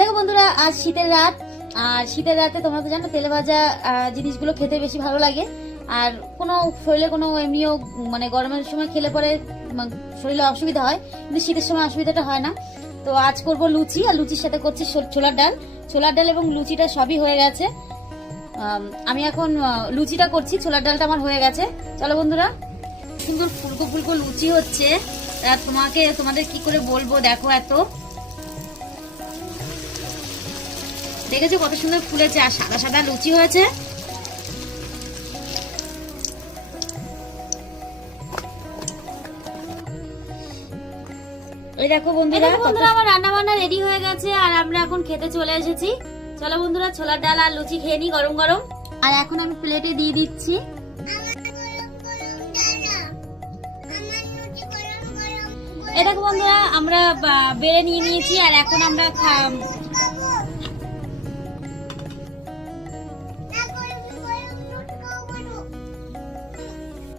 দেখো বন্ধুরা, আজ শীতের রাত। আর শীতের রাতে তোমরা তো জানো তেলে ভাজা জিনিসগুলো খেতে বেশি ভালো লাগে। আর কোনো শরীরে কোনো এমনিও মানে গরমের সময় খেলে পরে শরীরে অসুবিধা হয়। কিন্তু শীতের সময় অসুবিধাটা হয় না। তো আজ করব লুচি, আর লুচির সাথে করছি ছোলার ডাল। ছোলার ডাল এবং লুচিটা সবই হয়ে গেছে। আমি এখন লুচিটা করছি, ছোলার ডালটা আমার হয়ে গেছে। চলো বন্ধুরা, সুন্দর ফুলকো ফুলকো লুচি হচ্ছে। তোমাকে, তোমাদের কি করে বলব, দেখো এত। দেখেছ কত সুন্দর ফুলেছে আর সাদা সাদা লুচি হয়েছে। এই দেখো বন্ধুরা বন্ধুরা আমার রান্না বান্না রেডি হয়ে গেছে আর আমরা এখন খেতে চলে এসেছি। চলো বন্ধুরা ছোলার ডাল আর লুচি খেয়ে নি গরম গরম। আর এখন আমি প্লেটে দিয়ে দিচ্ছি। দেখো বন্ধুরা আমরা বেড়ে নিয়ে নিয়েছি আর এখন আমরা